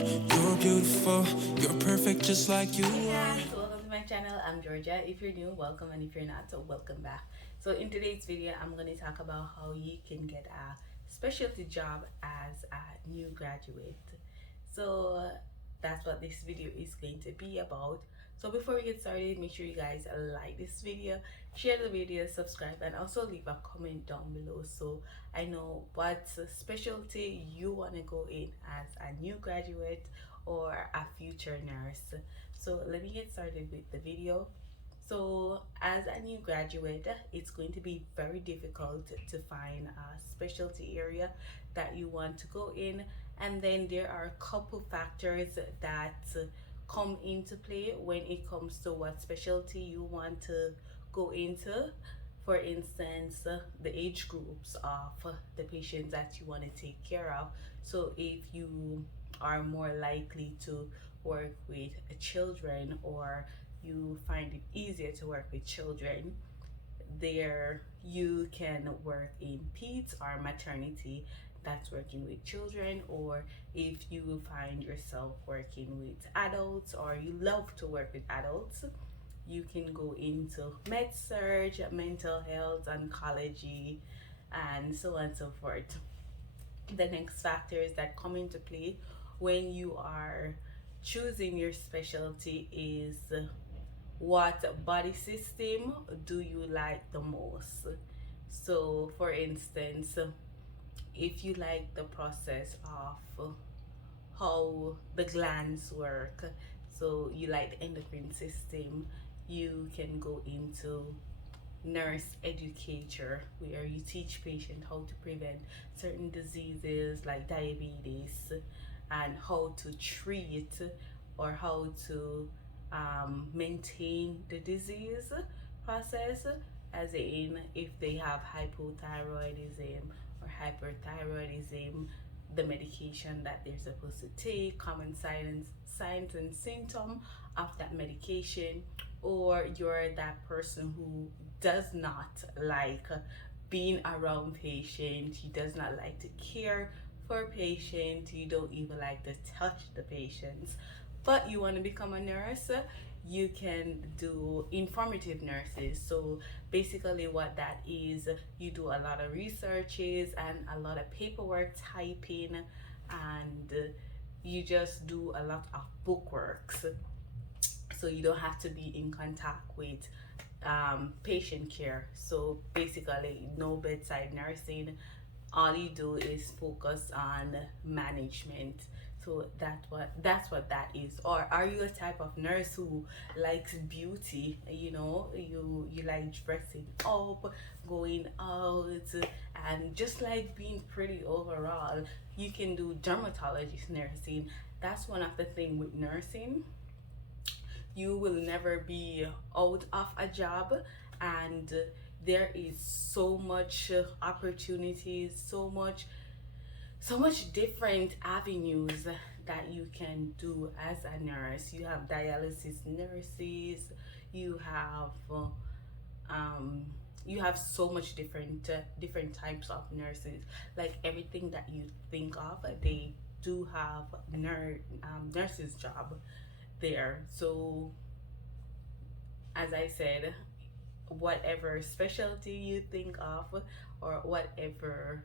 You're beautiful, you're perfect just like you Hey are. guys, welcome to my channel. I'm Georgia. If you're new, welcome, and if you're not, so welcome back. So in today's video, I'm going to talk about how you can get a specialty job as a new graduate. So that's what this video is going to be about. So before we get started, make sure you guys like this video, share the video, subscribe, and also leave a comment down below so I know what specialty you want to go in as a new graduate or a future nurse. So let me get started with the video. So as a new graduate, it's going to be very difficult to find a specialty area that you want to go in. And then there are a couple factors that come into play when it comes to what specialty you want to go into. For instance, the age groups of the patients that you want to take care of. So if you are more likely to work with children, or you find it easier to work with children, there you can work in peds or maternity, that's working with children. Or if you find yourself working with adults or you love to work with adults, you can go into med surg, mental health, oncology, and so on and so forth. The next factors that come into play when you are choosing your specialty is what body system do you like the most. So for instance, if you like the process of how the glands work, so you like the endocrine system, you can go into nurse educator, where you teach patients how to prevent certain diseases like diabetes, and how to treat or how to maintain the disease process, as in if they have hypothyroidism or hyperthyroidism, the medication that they're supposed to take, common signs and symptoms of that medication. Or you're that person who does not like being around patients, you does not like to care for patients, you don't even like to touch the patients, but you want to become a nurse, you can do informative nurses. So basically what that is, you do a lot of researches and a lot of paperwork typing, and you just do a lot of bookworks, so you don't have to be in contact with patient care. So basically no bedside nursing, all you do is focus on management. So that's what that is. Or are you a type of nurse who likes beauty? You like dressing up, going out, and just like being pretty overall, you can do dermatologist nursing. That's one of the thing with nursing, you will never be out of a job, and there is so much opportunities, so much different avenues that you can do as a nurse. You have dialysis nurses, you have so much different types of nurses. Like everything that you think of, they do have nurses job there. So as I said, whatever specialty you think of, or whatever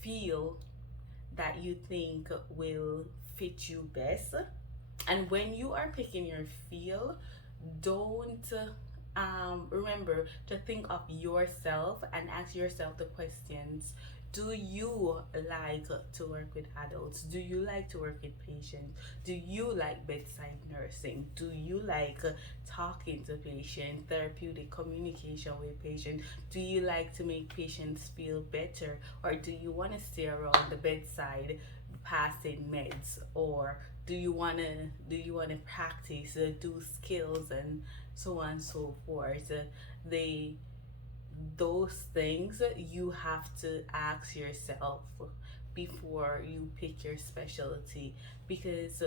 field that you think will fit you best. And when you are picking your field, don't remember to think of yourself and ask yourself the questions: do you like to work with adults? Do you like to work with patients? Do you like bedside nursing? Do you like talking to patients, therapeutic communication with patients? Do you like to make patients feel better? Or do you want to stay around the bedside passing meds? Or do you want to practice, do skills, and so on and so forth? They those things you have to ask yourself before you pick your specialty, because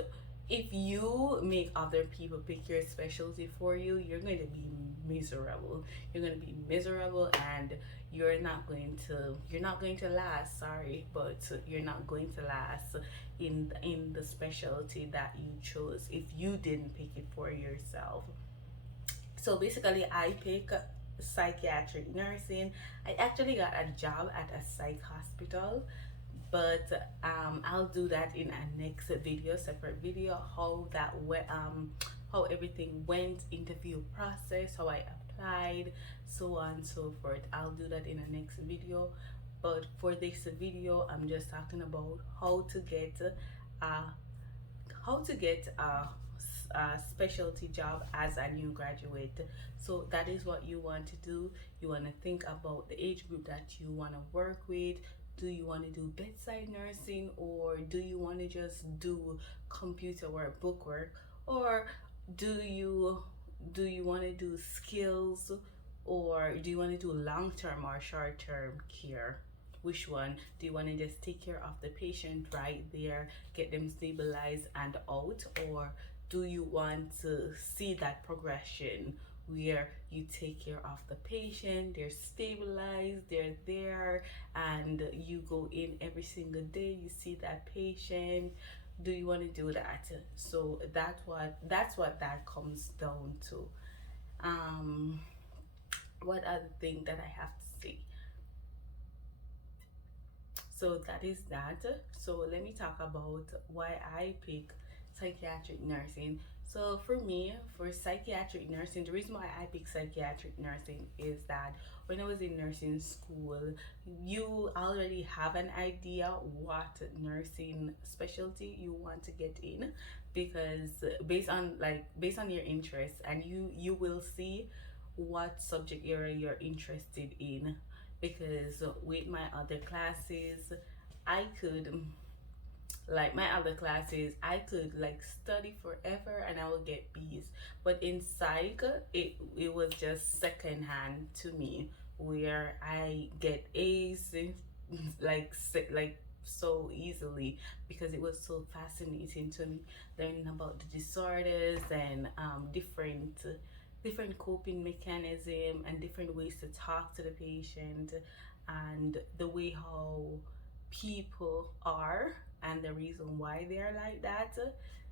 if you make other people pick your specialty for you, you're going to be miserable. You're going to be miserable, and you're not going to last, sorry, but you're not going to last in the specialty that you chose if you didn't pick it for yourself. So basically, I pick psychiatric nursing. I actually got a job at a psych hospital, but I'll do that in a next video, separate video, how everything went, interview process, how I applied, so on and so forth. I'll do that in a next video, but for this video, I'm just talking about uh, how to get a specialty job as a new graduate. So that is what you want to do. You want to think about the age group that you want to work with. Do you want to do bedside nursing, or do you want to just do computer work, book work, or do you want to do skills, or do you want to do long-term or short-term care? Which one do you want to just take care of the patient right there, get them stabilized and out, or do you want to see that progression where you take care of the patient, they're stabilized, they're there, and you go in every single day, you see that patient? Do you want to do that? So that's what that comes down to. um what other thing that I have to say? So that is that. So let me talk about why I pick psychiatric nursing. So for me, for psychiatric nursing, the reason why I pick psychiatric nursing is that when I was in nursing school, you already have an idea what nursing specialty you want to get in, because based on your interests, and you will see what subject area you're interested in. Because with my other classes, I could I could like study forever and I would get B's. But in psych, it was just second hand to me, where I get A's like so easily, because it was so fascinating to me, learning about the disorders and different coping mechanism and different ways to talk to the patient, and the way how people are and the reason why they're like that.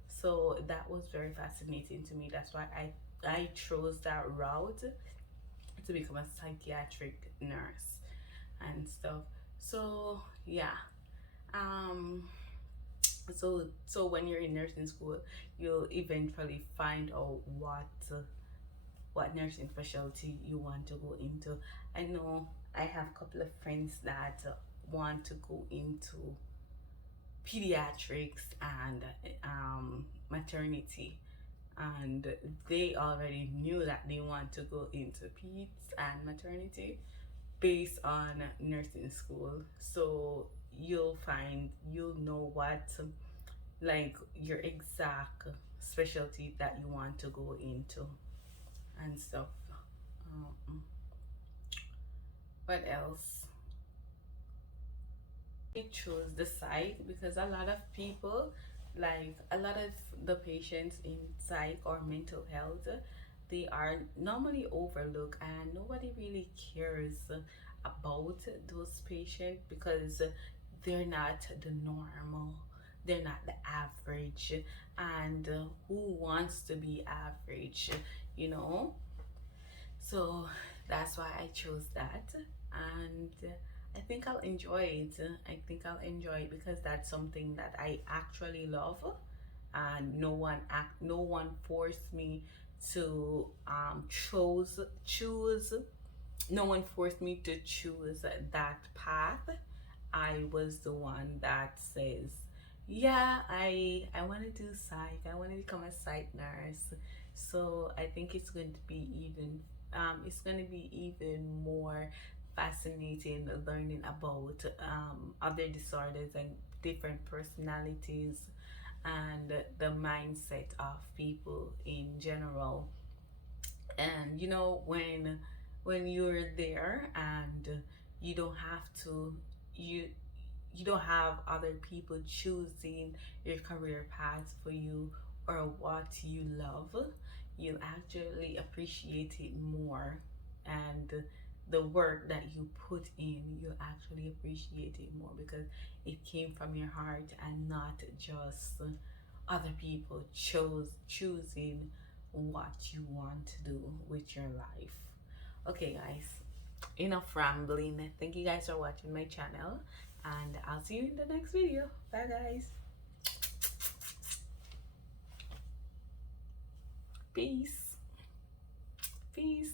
So that was very fascinating to me. That's why I chose that route to become a psychiatric nurse and stuff. So yeah. um so when you're in nursing school, you'll eventually find out what nursing specialty you want to go into. I know I have a couple of friends that want to go into pediatrics and maternity, and they already knew that they want to go into peds and maternity based on nursing school. So you'll know what, like, your exact specialty that you want to go into and stuff. What else? I chose the psych because a lot of people, like a lot of the patients in psych or mental health, they are normally overlooked and nobody really cares about those patients, because they're not the normal, they're not the average, and who wants to be average, you know? So that's why I chose that, and I think I'll enjoy it. I think I'll enjoy it because that's something that I actually love, and no one forced me to choose. No one forced me to choose that path. I was the one that says, yeah, I want to do psych. I want to become a psych nurse. So I think it's going to be even more fascinating learning about other disorders and different personalities and the mindset of people in general. And you know, when you're there and you don't have to you you don't have other people choosing your career path for you or what you love, you'll actually appreciate it more. And the work that you put in, you actually appreciate it more because it came from your heart and not just other people choosing what you want to do with your life. Okay, guys, enough rambling. Thank you guys for watching my channel, and I'll see you in the next video. Bye, guys. Peace. Peace.